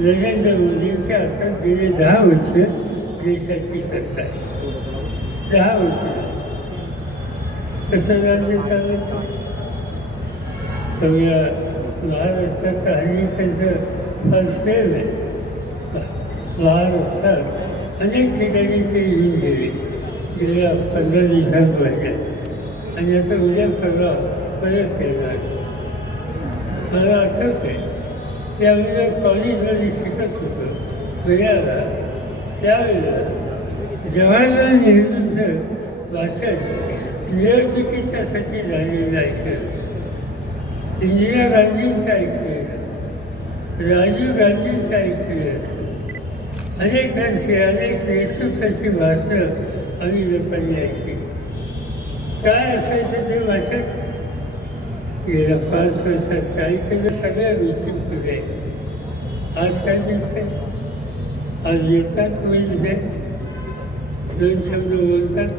नरेंद्र मोदींच्या हातात गेले 10 वर्ष देशाची सत्ता आहे. 10 वर्ष कसं राज्य चालवतं. सगळ्या महाराष्ट्राचा हल्ली त्यांचं फार प्रेम आहे. महाराष्ट्रात अनेक ठिकाणी ते येऊन गेले गेल्या 15 दिवसांपर्यंत आणि असं उद्या परवा परत येणार. मला असंच आहे की आम्ही कॉलेजमध्ये शिकत होतो पुण्याला, त्यावेळेला जवाहरलाल नेहरूंचं भाषण निवडणुकीच्यासाठी झालेलं ऐकलं, इंदिरा गांधींचं ऐकलेलं, राजीव गांधींचं ऐकलेलं, अनेकांची अनेक नेतृत्वाची भाषणं आम्ही लोकांनी ऐकली. काय असायचं ते भाषण? गेल्या 5 वर्षात काय केलं सगळ्या गोष्टी पुढे. आज काय दिसतंय? आज येतात म्हणजे 2 शब्द बोलतात,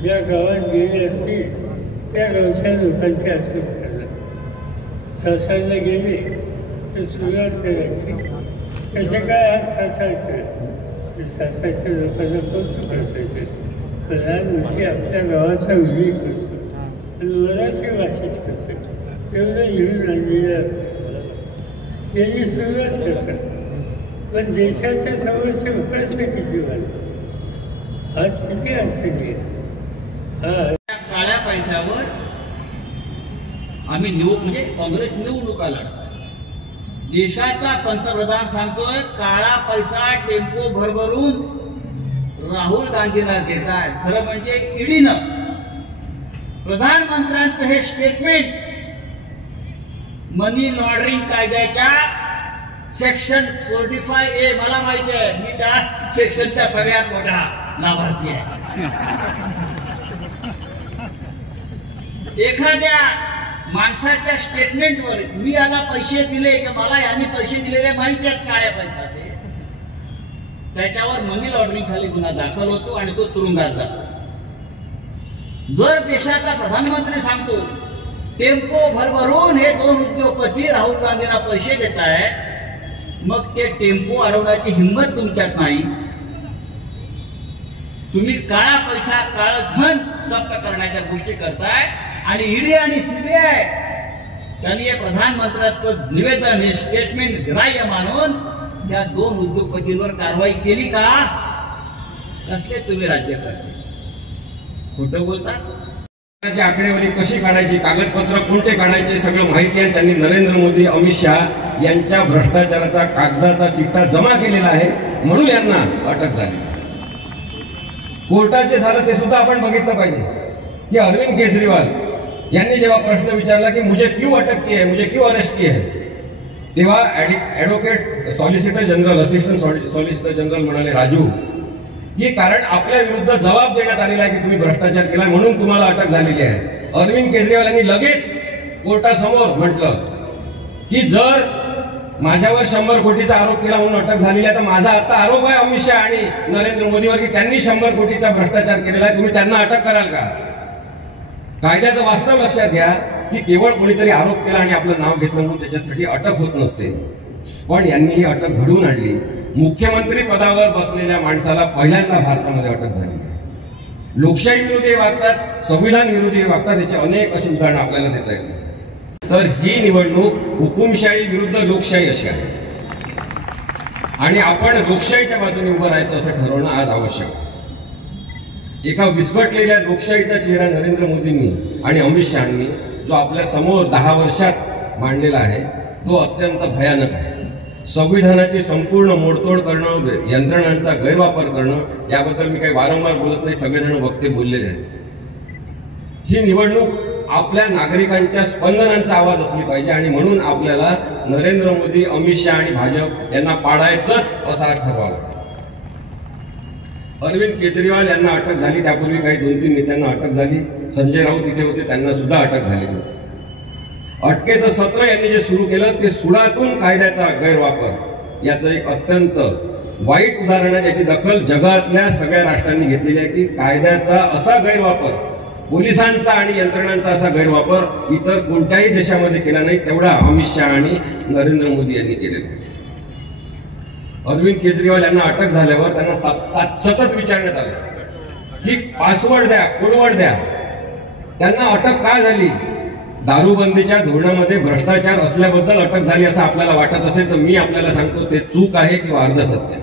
ज्या गावात गेले असतील त्या गावच्या लोकांची अचूक करतात. सातारला गेले तर सुरुवात करायची, त्याचे काय आज सातारचं, सातारच्या लोकांना कौतुक असायचं. प्रधानमंत्री आपल्या गावाचा उल्लेख करतो आणि मराठी भाषेत करतो, तेवढं लिहून आणलेलं असतं. यांनी सुरुवात करतात, पण देशाच्या समोरचे प्रश्न किती वाचतात. आज किती अडचणी आहेत. काळ्या पैशावर आम्ही म्हणजे काँग्रेस निवडणुका लढतात. देशाचा पंतप्रधान सांगतोय काळा पैसा टेम्पो भरभरून राहुल गांधीला देत आहे. खरं म्हणजे ईडीनं प्रधानमंत्र्यांचं हे स्टेटमेंट मनी लॉन्ड्रिंग कायद्याच्या सेक्शन 45A, मला माहिती आहे, मी त्या सेक्शनचा सगळ्यात मोठा लाभार्थी आहे. एखाद्या माणसाच्या स्टेटमेंटवर मी याला पैसे दिले की मला यांनी पैसे दिलेले माहिती आहेत काळ्या पैशाचे, त्याच्यावर मनी लॉन्ड्रिंग खाली गुन्हा दाखल होतो आणि तो तुरुंगात जातो. जर देशाचा प्रधानमंत्री सांगतो टेम्पो भरभरून हे 2 उद्योगपती राहुल गांधींना पैसे देत आहेत, मग ते टेम्पो अडवण्याची हिंमत तुमच्यात नाही. तुम्ही काळा पैसा काळ धन जप्त करण्याच्या गोष्टी करताय आणि ईडी आणि सीबीआय त्यांनी प्रधानमंत्र्यांचं निवेदन हे स्टेटमेंट ग्राह्य मानून त्या 2 उद्योगपतींवर कारवाई केली का? कसले तुम्ही राज्यकर्ते खोटं बोलतात. आकडेवारी कशी काढायची, कागदपत्र कोणते काढायचे सगळं माहिती आहे. त्यांनी नरेंद्र मोदी, अमित शहा यांच्या भ्रष्टाचाराचा कागदाचा चिठ्ठा जमा केलेला आहे, म्हणून यांना अटक झाली. कोर्टाचे झालं ते सुद्धा आपण बघितलं पाहिजे की अरविंद केजरीवाल यांनी जेव्हा प्रश्न विचारला की मुझे क्यों अटक की है, मुझे क्यों अरेस्ट की है, तेव्हा advocate solicitor general, assistant solicitor general म्हणाले राजू की कारण आपल्या विरुद्ध जबाब देण्यात आलेला आहे की तुम्ही भ्रष्टाचार केला म्हणून तुम्हाला अटक झालेली आहे. अरविंद केजरीवाल यांनी लगेच कोर्टासमोर म्हटलं की जर माझ्यावर 100 कोटीचा आरोप केला म्हणून अटक झालेली आहे तर माझा आता आरोप आहे अमित शहा आणि नरेंद्र मोदीवर की त्यांनी 100 कोटीचा भ्रष्टाचार केलेला आहे, तुम्ही त्यांना अटक कराल का? कायद्याचं वास्तव लक्षात घ्या की केवळ कोणीतरी आरोप केला आणि आपलं नाव घेतलं म्हणून त्याच्यासाठी अटक होत नसते. पण यांनी ही अटक घडवून आणली. मुख्यमंत्री पदावर बसलेल्या माणसाला पहिल्यांदा भारतामध्ये अटक झाली. लोकशाही विरोधी वागतात, संविधान विरोधी वागतात, याची अनेक अशी उदाहरणं आपल्याला देता येतात. तर ही निवडणूक हुकुमशाही विरुद्ध लोकशाही अशी आहे आणि आपण लोकशाहीच्या बाजूने उभं राहायचं असं ठरवणं आज आवश्यक. एका विस्कटलेल्या लोकशाहीचा चेहरा नरेंद्र मोदींनी आणि अमित शहांनी जो आपल्या समोर 10 वर्षात मांडलेला आहे तो अत्यंत भयानक आहे. संविधानाची संपूर्ण मोडतोड करणं, यंत्रणांचा गैरवापर करणं, याबद्दल मी काही वारंवार बोलत नाही, सगळेजण वक्ते बोललेले आहेत. ही निवडणूक आपल्या नागरिकांच्या स्पंदनांचा आवाज असली पाहिजे आणि म्हणून आपल्याला नरेंद्र मोदी, अमित शहा आणि भाजप यांना पाडायचंच असं आज ठरवावं. अरविंद केजरीवाल यांना अटक झाली, त्यापूर्वी काही 2-3 नेत्यांना अटक झाली. संजय राऊत इथे होते, त्यांना सुद्धा अटक झाली. अटकेचं सत्र यांनी जे सुरू केलं ते सुडातून कायद्याचा गैरवापर याचं एक अत्यंत वाईट उदाहरण आहे. याची दखल जगातल्या सगळ्या राष्ट्रांनी घेतलेली आहे की कायद्याचा असा गैरवापर, पोलिसांचा आणि यंत्रणांचा असा गैरवापर इतर कोणत्याही देशामध्ये केला नाही, तेवढा अमित शहा आणि नरेंद्र मोदी यांनी केलेला. अरविंद केजरीवाल यांना अटक झाल्यावर त्यांना सतत विचारण्यात आलं की पासवर्ड द्या, कोडवर्ड द्या. त्यांना अटक का झाली? दारूबंदीच्या धोरणामध्ये भ्रष्टाचार असल्याबद्दल अटक झाली असं आपल्याला वाटत असेल तर मी आपल्याला सांगतो ते चूक आहे किंवा अर्धसत्य.